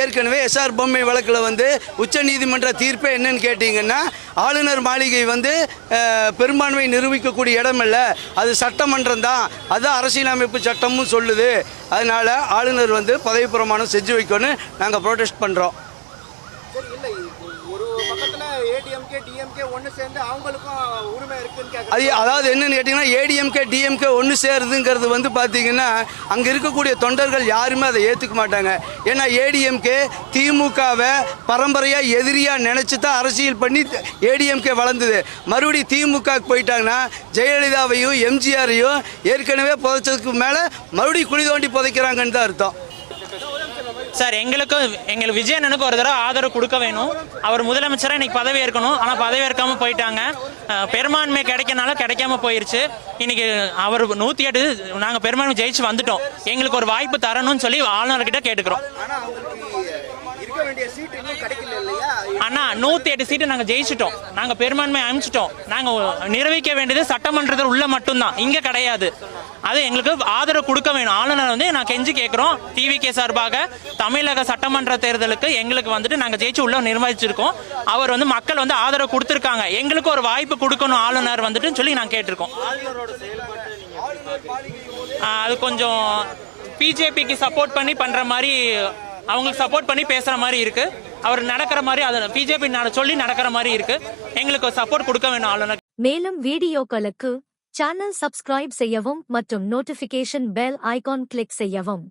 ஏற்கனவே எஸ்ஆர் பொம்மை வழக்கில் வந்து உச்சநீதிமன்ற தீர்ப்பே என்னன்னு கேட்டிங்கன்னா, ஆளுநர் மாளிகை வந்து பெரும்பான்மை நிரூபிக்கக்கூடிய இடம் இல்லை, அது சட்டமன்றம் தான், அதுதான் அரசியலமைப்பு சட்டமும் சொல்லுது. அதனால் ஆளுநர் வந்து பதவி பிரமாணம் செஞ்சு வைக்கணும்னு நாங்கள் ப்ரொடெஸ்ட் பண்ணுறோம். அதாவது என்னன்னு கேட்டிங்கன்னா, ஏடிஎம்கே டிஎம்கே ஒன்று சேருதுங்கிறது வந்து பார்த்தீங்கன்னா, அங்கே இருக்கக்கூடிய தொண்டர்கள் யாருமே அதை ஏற்றுக்க மாட்டாங்க. ஏன்னா ஏடிஎம்கே திமுகவை பரம்பரையாக எதிரியாக நினச்சி தான் அரசியல் பண்ணி ஏடிஎம்கே வளர்ந்தது. மறுபடியும் திமுகவுக்கு போயிட்டாங்கன்னா ஜெயலலிதாவையும் எம்ஜிஆரையும் ஏற்கனவே புதைச்சதுக்கு மேலே மறுபடியும் குழி தோண்டி புதைக்கிறாங்கன்னு தான் அர்த்தம். சார், எங்களுக்கு விஜயனுக்கு ஒரு தடவை ஆதரவு கொடுக்க வேணும். அவர் முதலமைச்சராக இன்னைக்கு பதவி ஏற்கணும். ஆனால் பதவி ஏற்காம போயிட்டாங்க. பெரும்பான்மை கிடைக்கனால கிடைக்காம போயிருச்சு. இன்னைக்கு அவர் 108 நாங்கள் பெரும்பான்மை ஜெயிச்சு வந்துட்டோம். எங்களுக்கு ஒரு வாய்ப்பு தரணும்னு சொல்லி ஆளுநர்கிட்ட கேட்டுக்கிறோம். அண்ணா 108 சீட்டு நாங்கள் ஜெயிச்சிட்டோம். நாங்கள் பெரும்பான்மை அமைச்சிட்டோம். நாங்கள் நிரூபிக்க வேண்டியது சட்டமன்றத்தில் உள்ள மட்டும்தான், இங்கே கிடையாது. அது எங்களுக்கு ஆதரவு கொடுக்க வேணும். ஆளுநர் வந்து நான் கெஞ்சி கேட்குறோம். டிவிகே சார்பாக தமிழக சட்டமன்ற தேர்தலுக்கு எங்களுக்கு வந்துட்டு நாங்கள் ஜெயிச்சு உள்ள நிர்வகிச்சிருக்கோம். அவர் வந்து மக்கள் வந்து ஆதரவு கொடுத்துருக்காங்க. எங்களுக்கு ஒரு வாய்ப்பு கொடுக்கணும் ஆளுநர் வந்துட்டு சொல்லி நான் கேட்டிருக்கோம். அது கொஞ்சம் பிஜேபிக்கு சப்போர்ட் பண்ணி பண்ணுற மாதிரி, அவங்களுக்கு சப்போர்ட் பண்ணி பேசுற மாதிரி இருக்கு. அவர் நடக்கிற மாதிரி அதை பிஜேபி சொல்லி நடக்கிற மாதிரி இருக்கு. எங்களுக்கு சப்போர்ட் கொடுக்க வேணும் ஆளுநர். மேலும் வீடியோக்களுக்கு சேனல் சப்ஸ்கிரைப் செய்யவும் மற்றும் நோட்டிபிகேஷன் பெல் ஐகான் கிளிக் செய்யவும்.